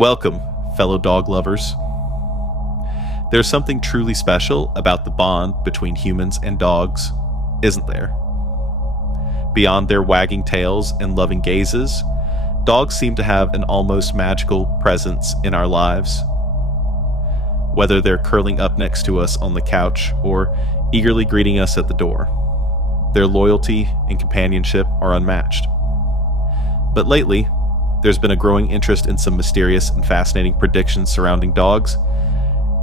Welcome, fellow dog lovers. There's something truly special about the bond between humans and dogs, isn't there? Beyond their wagging tails and loving gazes, dogs seem to have an almost magical presence in our lives. Whether they're curling up next to us on the couch or eagerly greeting us at the door, their loyalty and companionship are unmatched. But lately, there's been a growing interest in some mysterious and fascinating predictions surrounding dogs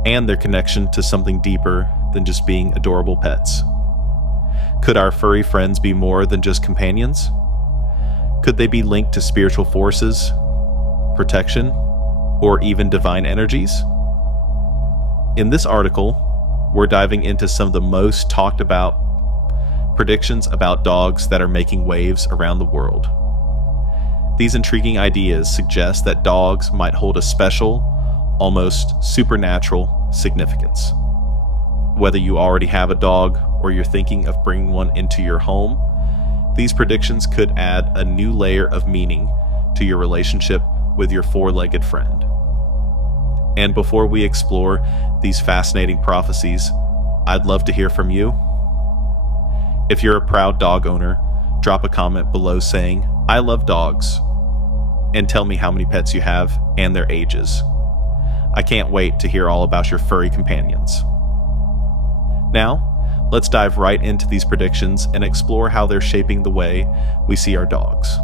and their connection to something deeper than just being adorable pets. Could our furry friends be more than just companions? Could they be linked to spiritual forces, protection, or even divine energies? In this article, we're diving into some of the most talked about predictions about dogs that are making waves around the world. These intriguing ideas suggest that dogs might hold a special, almost supernatural significance. Whether you already have a dog or you're thinking of bringing one into your home, these predictions could add a new layer of meaning to your relationship with your four-legged friend. And before we explore these fascinating prophecies, I'd love to hear from you. If you're a proud dog owner, drop a comment below saying, "I love dogs," and tell me how many pets you have and their ages. I can't wait to hear all about your furry companions. Now, let's dive right into these predictions and explore how they're shaping the way we see our dogs.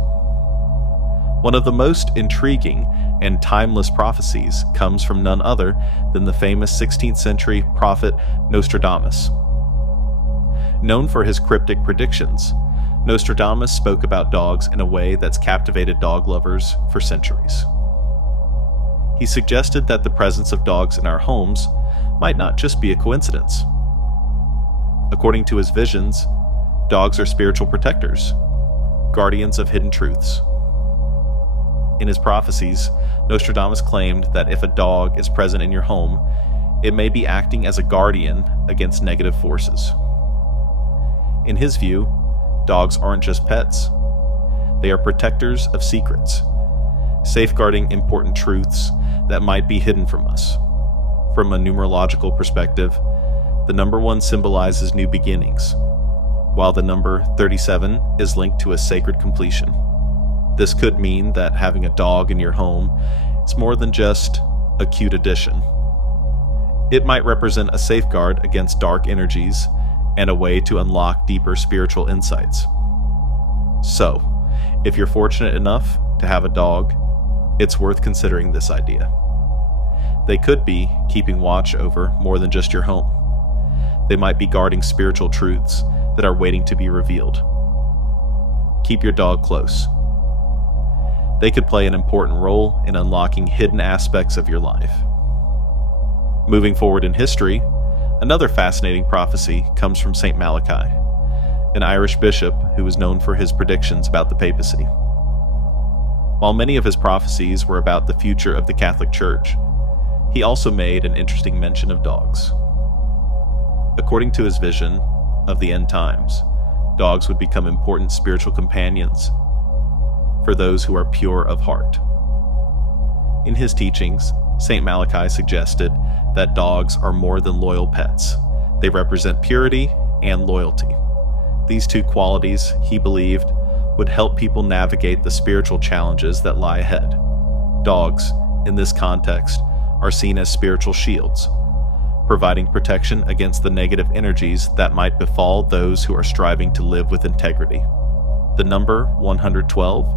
One of the most intriguing and timeless prophecies comes from none other than the famous 16th century prophet Nostradamus. Known for his cryptic predictions, Nostradamus spoke about dogs in a way that's captivated dog lovers for centuries. He suggested that the presence of dogs in our homes might not just be a coincidence. According to his visions, dogs are spiritual protectors, guardians of hidden truths. In his prophecies, Nostradamus claimed that if a dog is present in your home, it may be acting as a guardian against negative forces. In his view, dogs aren't just pets. They are protectors of secrets, safeguarding important truths that might be hidden from us. From a numerological perspective, the number 1 symbolizes new beginnings, while the number 37 is linked to a sacred completion. This could mean that having a dog in your home is more than just a cute addition. It might represent a safeguard against dark energies and a way to unlock deeper spiritual insights. So, if you're fortunate enough to have a dog, it's worth considering this idea. They could be keeping watch over more than just your home. They might be guarding spiritual truths that are waiting to be revealed. Keep your dog close. They could play an important role in unlocking hidden aspects of your life. Moving forward in history, another fascinating prophecy comes from St. Malachi, an Irish bishop who was known for his predictions about the papacy. While many of his prophecies were about the future of the Catholic Church, he also made an interesting mention of dogs. According to his vision of the end times, dogs would become important spiritual companions for those who are pure of heart. In his teachings, St. Malachi suggested that dogs are more than loyal pets. They represent purity and loyalty. These two qualities, he believed, would help people navigate the spiritual challenges that lie ahead. Dogs, in this context, are seen as spiritual shields, providing protection against the negative energies that might befall those who are striving to live with integrity. The number 112,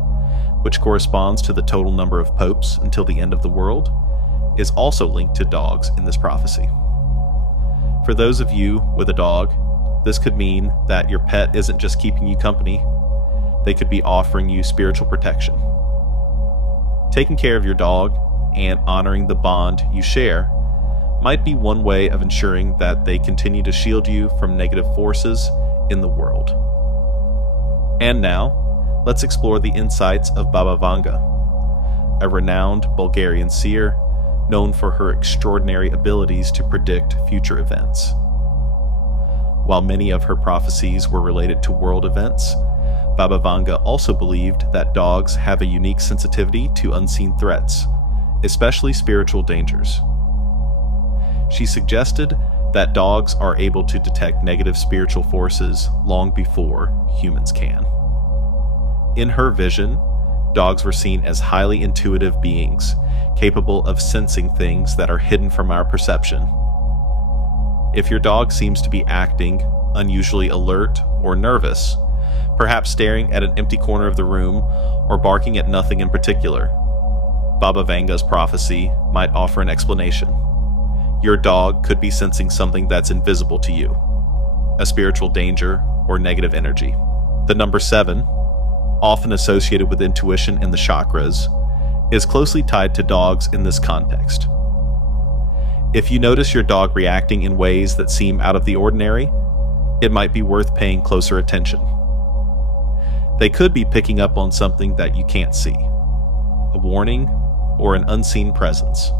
which corresponds to the total number of popes until the end of the world, is also linked to dogs in this prophecy. For those of you with a dog, this could mean that your pet isn't just keeping you company, they could be offering you spiritual protection. Taking care of your dog and honoring the bond you share might be one way of ensuring that they continue to shield you from negative forces in the world. And now, let's explore the insights of Baba Vanga, a renowned Bulgarian seer known for her extraordinary abilities to predict future events. While many of her prophecies were related to world events, Baba Vanga also believed that dogs have a unique sensitivity to unseen threats, especially spiritual dangers. She suggested that dogs are able to detect negative spiritual forces long before humans can. In her vision, dogs were seen as highly intuitive beings, capable of sensing things that are hidden from our perception. If your dog seems to be acting unusually alert or nervous, perhaps staring at an empty corner of the room or barking at nothing in particular, Baba Vanga's prophecy might offer an explanation. Your dog could be sensing something that's invisible to you, a spiritual danger or negative energy. The number 7, often associated with intuition in the chakras, is closely tied to dogs in this context. If you notice your dog reacting in ways that seem out of the ordinary, it might be worth paying closer attention. They could be picking up on something that you can't see, a warning or an unseen presence.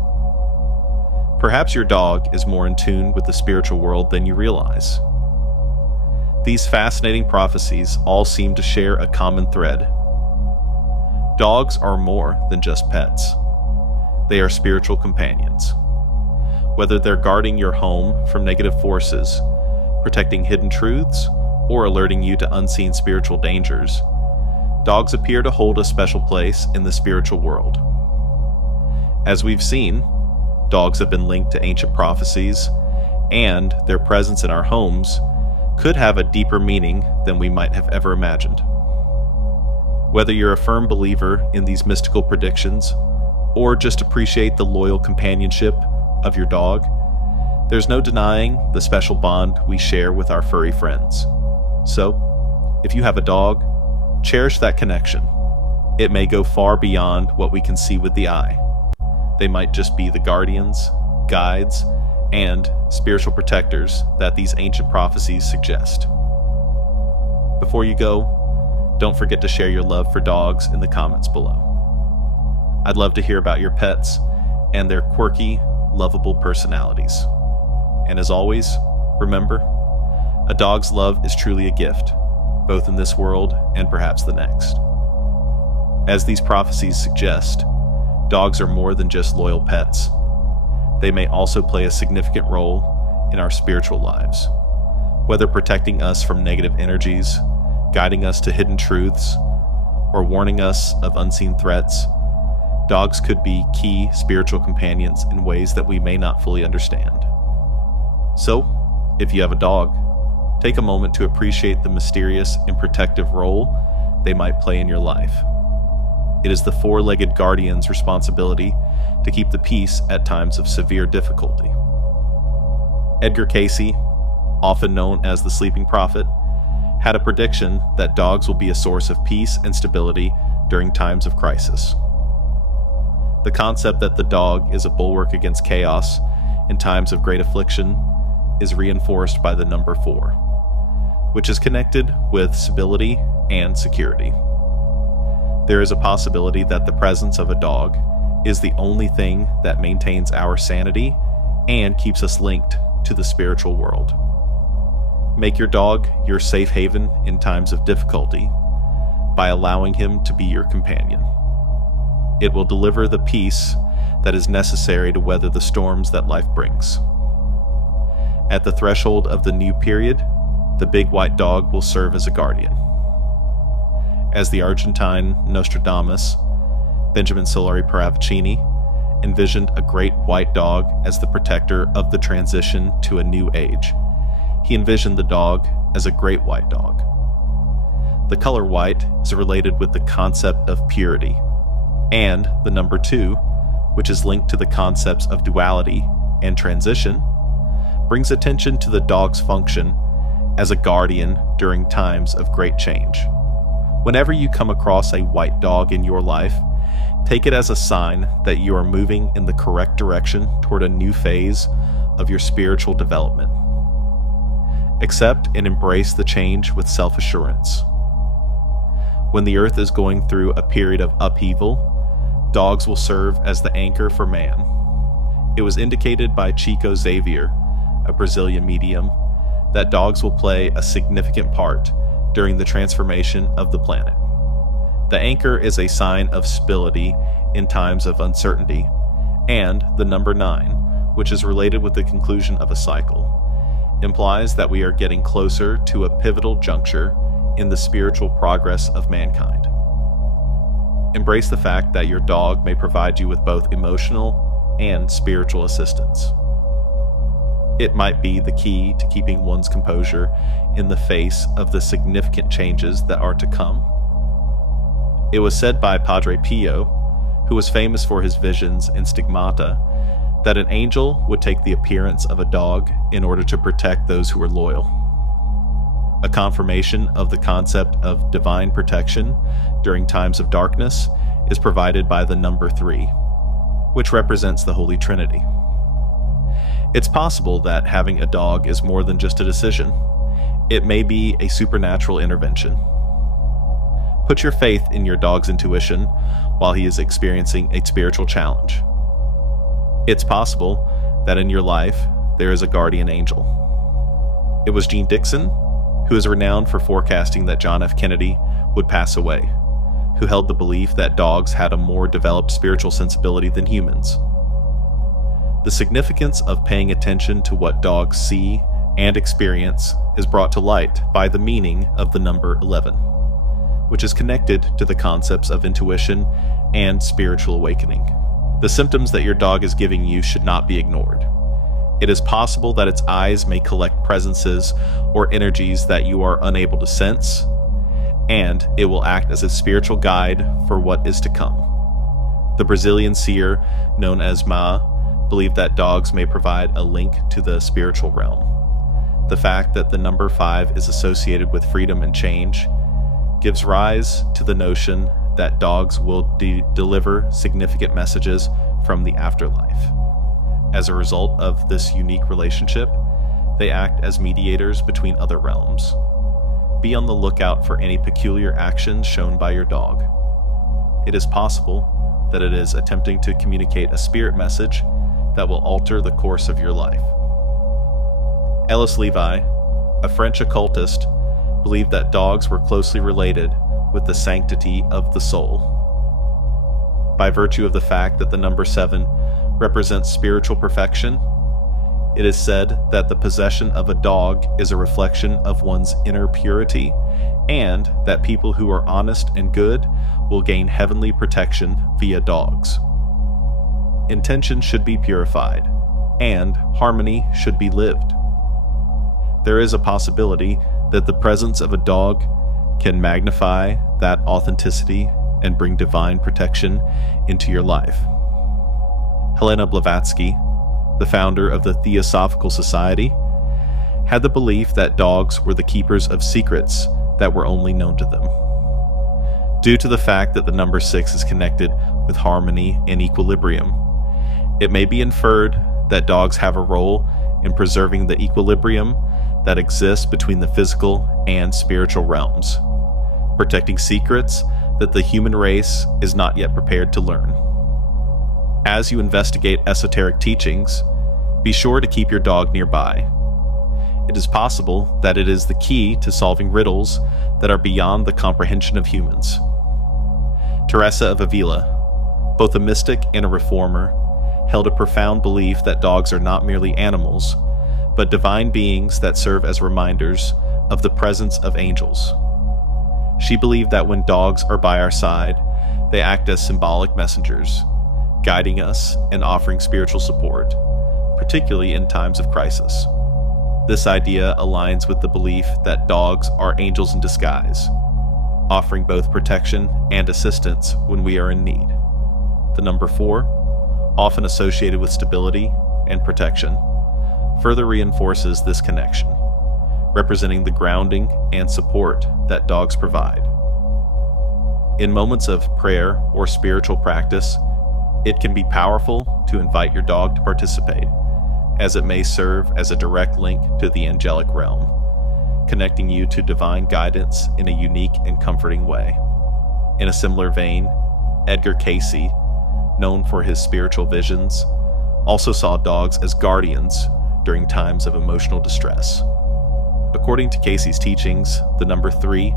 Perhaps your dog is more in tune with the spiritual world than you realize. These fascinating prophecies all seem to share a common thread. Dogs are more than just pets. They are spiritual companions. Whether they're guarding your home from negative forces, protecting hidden truths, or alerting you to unseen spiritual dangers, dogs appear to hold a special place in the spiritual world. As we've seen, dogs have been linked to ancient prophecies, and their presence in our homes could have a deeper meaning than we might have ever imagined. Whether you're a firm believer in these mystical predictions, or just appreciate the loyal companionship of your dog, there's no denying the special bond we share with our furry friends. So, if you have a dog, cherish that connection. It may go far beyond what we can see with the eye. They might just be the guardians, guides, and spiritual protectors that these ancient prophecies suggest. Before you go, don't forget to share your love for dogs in the comments below. I'd love to hear about your pets and their quirky, lovable personalities. And as always, remember, a dog's love is truly a gift, both in this world and perhaps the next. As these prophecies suggest, dogs are more than just loyal pets. They may also play a significant role in our spiritual lives, whether protecting us from negative energies, guiding us to hidden truths, or warning us of unseen threats. Dogs could be key spiritual companions in ways that we may not fully understand. So, if you have a dog, take a moment to appreciate the mysterious and protective role they might play in your life. It is the four-legged guardian's responsibility to keep the peace at times of severe difficulty. Edgar Cayce, often known as the Sleeping Prophet, had a prediction that dogs will be a source of peace and stability during times of crisis. The concept that the dog is a bulwark against chaos in times of great affliction is reinforced by the number 4, which is connected with stability and security. There is a possibility that the presence of a dog is the only thing that maintains our sanity and keeps us linked to the spiritual world. Make your dog your safe haven in times of difficulty by allowing him to be your companion. It will deliver the peace that is necessary to weather the storms that life brings. At the threshold of the new period, the big white dog will serve as a guardian. As the Argentine Nostradamus, Benjamin Solari Paravicini, envisioned a great white dog as the protector of the transition to a new age, he envisioned the dog as a great white dog. The color white is related with the concept of purity, and the number 2, which is linked to the concepts of duality and transition, brings attention to the dog's function as a guardian during times of great change. Whenever you come across a white dog in your life, take it as a sign that you are moving in the correct direction toward a new phase of your spiritual development. Accept and embrace the change with self-assurance. When the earth is going through a period of upheaval, dogs will serve as the anchor for man. It was indicated by Chico Xavier, a Brazilian medium, that dogs will play a significant part during the transformation of the planet. The anchor is a sign of stability in times of uncertainty And the number 9, which is related with the conclusion of a cycle, implies that we are getting closer to a pivotal juncture in the spiritual progress of mankind. Embrace the fact that your dog may provide you with both emotional and spiritual assistance. It might be the key to keeping one's composure in the face of the significant changes that are to come. It was said by Padre Pio, who was famous for his visions and stigmata, that an angel would take the appearance of a dog in order to protect those who were loyal. A confirmation of the concept of divine protection during times of darkness is provided by the number 3, which represents the Holy Trinity. It's possible that having a dog is more than just a decision. It may be a supernatural intervention. Put your faith in your dog's intuition while he is experiencing a spiritual challenge. It's possible that in your life there is a guardian angel. It was Gene Dixon, who is renowned for forecasting that John F. Kennedy would pass away, who held the belief that dogs had a more developed spiritual sensibility than humans. The significance of paying attention to what dogs see and experience is brought to light by the meaning of the number 11, which is connected to the concepts of intuition and spiritual awakening. The symptoms that your dog is giving you should not be ignored. It is possible that its eyes may collect presences or energies that you are unable to sense, and it will act as a spiritual guide for what is to come. The Brazilian seer, known as Ma, believed that dogs may provide a link to the spiritual realm. The fact that the number 5 is associated with freedom and change gives rise to the notion that dogs will deliver significant messages from the afterlife. As a result of this unique relationship, they act as mediators between other realms. Be on the lookout for any peculiar actions shown by your dog. It is possible that it is attempting to communicate a spirit message that will alter the course of your life. Ellis Levi, a French occultist, believed that dogs were closely related with the sanctity of the soul. By virtue of the fact that the number 7 represents spiritual perfection, it is said that the possession of a dog is a reflection of one's inner purity, and that people who are honest and good will gain heavenly protection via dogs. Intention should be purified, and harmony should be lived. There is a possibility that the presence of a dog can magnify that authenticity and bring divine protection into your life. Helena Blavatsky, the founder of the Theosophical Society, had the belief that dogs were the keepers of secrets that were only known to them. Due to the fact that the number 6 is connected with harmony and equilibrium, it may be inferred that dogs have a role in preserving the equilibrium that exists between the physical and spiritual realms, protecting secrets that the human race is not yet prepared to learn. As you investigate esoteric teachings, be sure to keep your dog nearby. It is possible that it is the key to solving riddles that are beyond the comprehension of humans. Teresa of Avila, both a mystic and a reformer, held a profound belief that dogs are not merely animals, but divine beings that serve as reminders of the presence of angels. She believed that when dogs are by our side, they act as symbolic messengers, guiding us and offering spiritual support, particularly in times of crisis. This idea aligns with the belief that dogs are angels in disguise, offering both protection and assistance when we are in need. The number 4, often associated with stability and protection, further reinforces this connection, representing the grounding and support that dogs provide. In moments of prayer or spiritual practice, it can be powerful to invite your dog to participate, as it may serve as a direct link to the angelic realm, connecting you to divine guidance in a unique and comforting way. In a similar vein, Edgar Cayce, known for his spiritual visions, also saw dogs as guardians during times of emotional distress. According to Cayce's teachings, the number 3,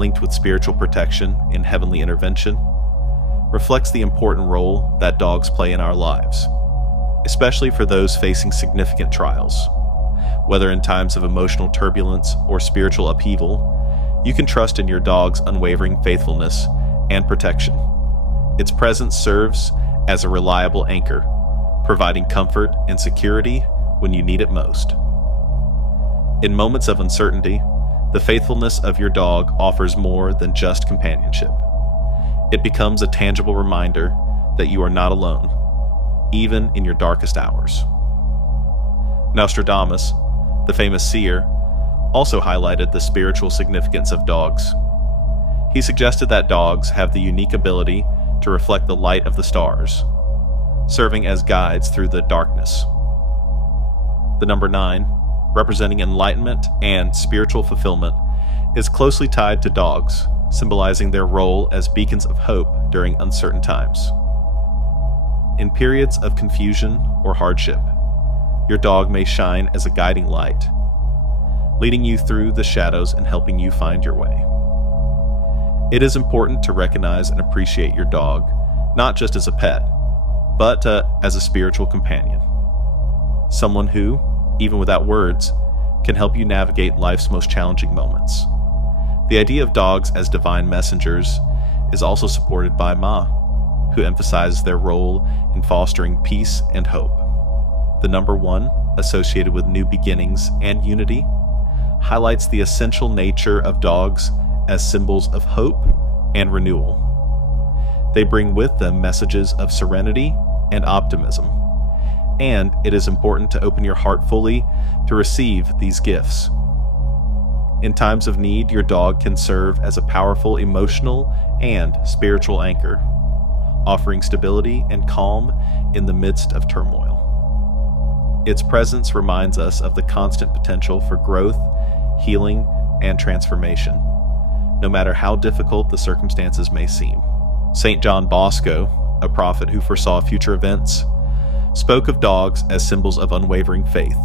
linked with spiritual protection and heavenly intervention, reflects the important role that dogs play in our lives, especially for those facing significant trials. Whether in times of emotional turbulence or spiritual upheaval, you can trust in your dog's unwavering faithfulness and protection. Its presence serves as a reliable anchor, providing comfort and security when you need it most. In moments of uncertainty, the faithfulness of your dog offers more than just companionship. It becomes a tangible reminder that you are not alone, even in your darkest hours. Nostradamus, the famous seer, also highlighted the spiritual significance of dogs. He suggested that dogs have the unique ability to reflect the light of the stars, serving as guides through the darkness. The number 9, representing enlightenment and spiritual fulfillment, is closely tied to dogs, symbolizing their role as beacons of hope during uncertain times. In periods of confusion or hardship, your dog may shine as a guiding light, leading you through the shadows and helping you find your way. It is important to recognize and appreciate your dog, not just as a pet, but as a spiritual companion. Someone who, even without words, can help you navigate life's most challenging moments. The idea of dogs as divine messengers is also supported by Ma, who emphasizes their role in fostering peace and hope. The number 1, associated with new beginnings and unity, highlights the essential nature of dogs as symbols of hope and renewal. They bring with them messages of serenity and optimism, and it is important to open your heart fully to receive these gifts. In times of need, your dog can serve as a powerful emotional and spiritual anchor, offering stability and calm in the midst of turmoil. Its presence reminds us of the constant potential for growth, healing, and transformation, no matter how difficult the circumstances may seem. St. John Bosco, a prophet who foresaw future events, spoke of dogs as symbols of unwavering faith,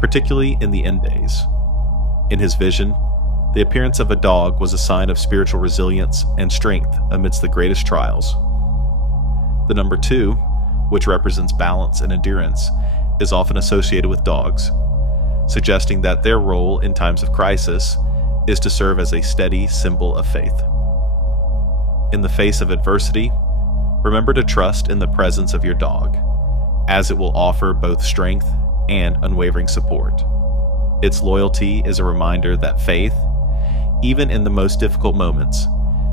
particularly in the end days. In his vision, the appearance of a dog was a sign of spiritual resilience and strength amidst the greatest trials. The number 2, which represents balance and endurance, is often associated with dogs, suggesting that their role in times of crisis is to serve as a steady symbol of faith. In the face of adversity, remember to trust in the presence of your dog, as it will offer both strength and unwavering support. Its loyalty is a reminder that faith, even in the most difficult moments,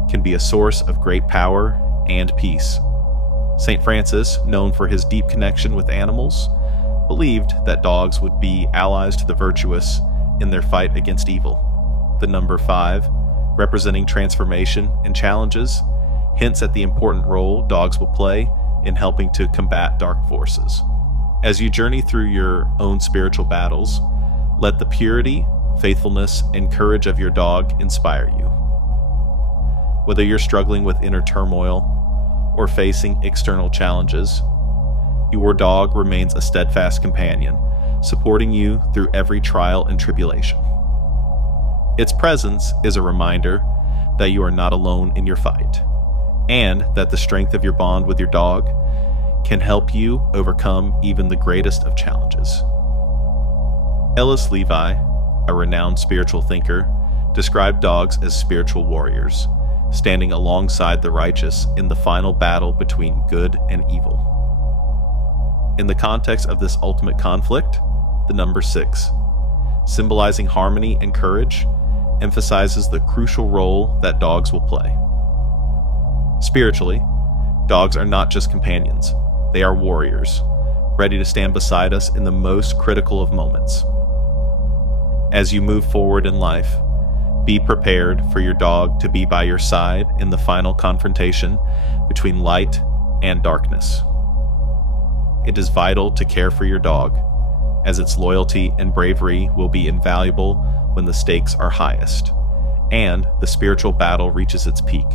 can be a source of great power and peace. St. Francis, known for his deep connection with animals, believed that dogs would be allies to the virtuous in their fight against evil. The number 5, representing transformation and challenges, hints at the important role dogs will play in helping to combat dark forces. As you journey through your own spiritual battles, let the purity, faithfulness, and courage of your dog inspire you. Whether you're struggling with inner turmoil or facing external challenges, your dog remains a steadfast companion, supporting you through every trial and tribulation. Its presence is a reminder that you are not alone in your fight, and that the strength of your bond with your dog can help you overcome even the greatest of challenges. Ellis Levi, a renowned spiritual thinker, described dogs as spiritual warriors, standing alongside the righteous in the final battle between good and evil. In the context of this ultimate conflict, the number 6, symbolizing harmony and courage, emphasizes the crucial role that dogs will play. Spiritually, dogs are not just companions, they are warriors, ready to stand beside us in the most critical of moments. As you move forward in life, be prepared for your dog to be by your side in the final confrontation between light and darkness. It is vital to care for your dog, as its loyalty and bravery will be invaluable when the stakes are highest, and the spiritual battle reaches its peak.